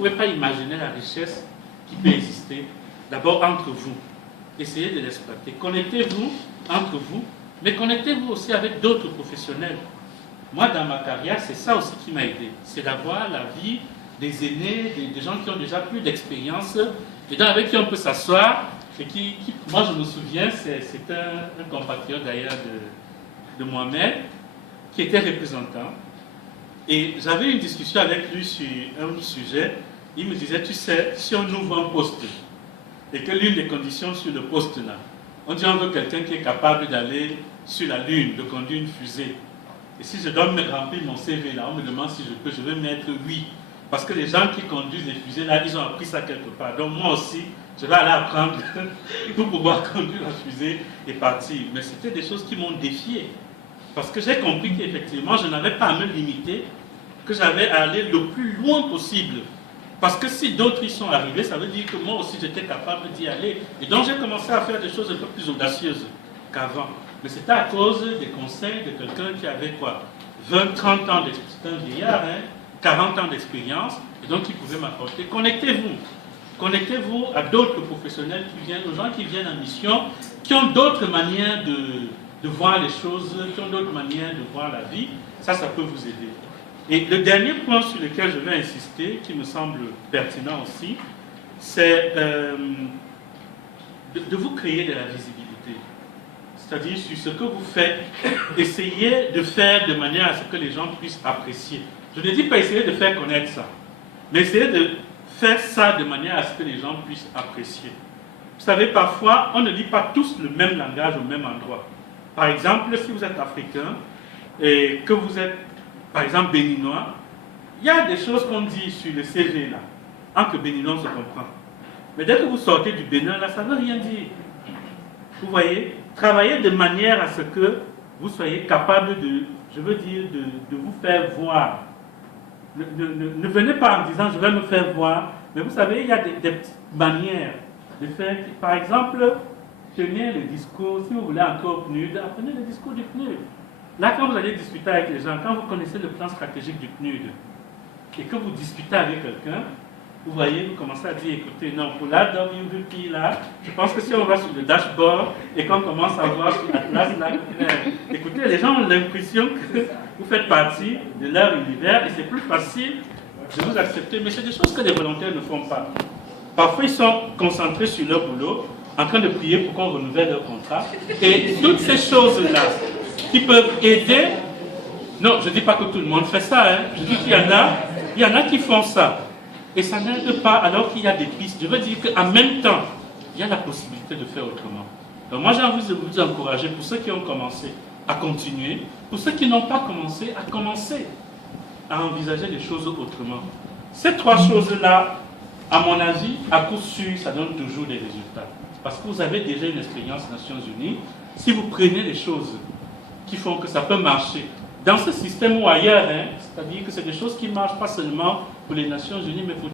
pouvez pas imaginer la richesse qui peut exister d'abord entre vous. Essayez de l'exploiter. Connectez-vous entre vous, mais connectez-vous aussi avec d'autres professionnels. Moi, dans ma carrière, c'est ça aussi qui m'a aidé. C'est d'avoir la vie des aînés, des gens qui ont déjà plus d'expérience, et donc avec qui on peut s'asseoir, et moi je me souviens, c'est un compatriote d'ailleurs de Mohamed, qui était représentant, et j'avais une discussion avec lui sur un sujet. Il me disait, tu sais, si on ouvre un poste, et que l'une des conditions sur le poste là, on dit on veut quelqu'un qui est capable d'aller sur la Lune, de conduire une fusée. Et si je dois me remplir mon CV là, on me demande si je peux, je vais mettre oui. Parce que les gens qui conduisent les fusées là, ils ont appris ça quelque part. Donc moi aussi, je vais aller apprendre pour pouvoir conduire la fusée et partir. Mais c'était des choses qui m'ont défié. Parce que j'ai compris qu'effectivement, je n'avais pas à me limiter, que j'avais à aller le plus loin possible. Parce que si d'autres y sont arrivés, ça veut dire que moi aussi j'étais capable d'y aller. Et donc j'ai commencé à faire des choses un peu plus audacieuses qu'avant. Mais c'était à cause des conseils de quelqu'un qui avait quoi, 20, 30 ans d'expérience, c'était un vieillard, 40 ans d'expérience, et donc qui pouvait m'apporter. Connectez-vous. Connectez-vous à d'autres professionnels qui viennent, aux gens qui viennent en mission, qui ont d'autres manières de voir les choses, qui ont d'autres manières de voir la vie. Ça peut vous aider. Et le dernier point sur lequel je vais insister, qui me semble pertinent aussi, c'est de vous créer de la visibilité. C'est-à-dire sur ce que vous faites, essayez de faire de manière à ce que les gens puissent apprécier. Je ne dis pas essayer de faire connaître ça, mais essayez de faire ça de manière à ce que les gens puissent apprécier. Vous savez, parfois, on ne lit pas tous le même langage au même endroit. Par exemple, si vous êtes africain et que vous êtes, par exemple, béninois, il y a des choses qu'on dit sur le CV là, entre béninois on se comprend. Mais dès que vous sortez du Bénin, là, ça ne veut rien dire. Vous voyez, travaillez de manière à ce que vous soyez capable de, je veux dire, de vous faire voir. Ne venez pas en disant je vais me faire voir, mais vous savez, il y a des petites manières de faire. Par exemple, tenez le discours, si vous voulez encore PNUD, apprenez le discours du PNUD. Là, quand vous allez discuter avec les gens, quand vous connaissez le plan stratégique du PNUD, et que vous discutez avec quelqu'un, vous voyez, vous commencez à dire, écoutez, non, pour la WVP, là, je pense que si on va sur le dashboard et qu'on commence à voir sur l'Atlas, là, écoutez, les gens ont l'impression que vous faites partie de leur univers et c'est plus facile de vous accepter. Mais c'est des choses que les volontaires ne font pas. Parfois, ils sont concentrés sur leur boulot, en train de prier pour qu'on renouvelle leur contrat. Et toutes ces choses-là qui peuvent aider, non, je ne dis pas que tout le monde fait ça, je dis qu'il y en a qui font ça. Et ça n'aide pas alors qu'il y a des pistes. Je veux dire qu'en même temps, il y a la possibilité de faire autrement. Donc moi j'ai envie de vous encourager, pour ceux qui ont commencé, à continuer. Pour ceux qui n'ont pas commencé, à commencer à envisager les choses autrement. Ces trois choses-là, à mon avis, à coup sûr, ça donne toujours des résultats. Parce que vous avez déjà une expérience Nations Unies. Si vous prenez les choses qui font que ça peut marcher, dans ce système ou ailleurs, c'est-à-dire que c'est des choses qui ne marchent pas seulement pour les Nations Unies, mais pour